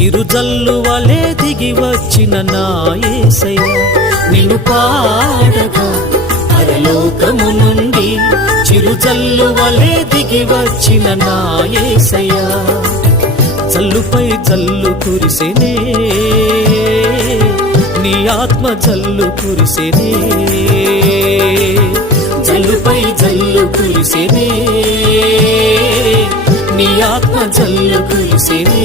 చిరుజల్లు వలె దిగి వచ్చిన నా యేసయ్య నిన్ను పాడగా పరలోకము నుండి చిరుజల్లు వలె దిగి వచ్చిన నా యేసయ్య జల్లుపై జల్లు కురిసెనే నీ ఆత్మ జల్లు కురిసెనే జల్లుపై జల్లు కురిసెనే నీ ఆత్మ జల్లు కురిసెనే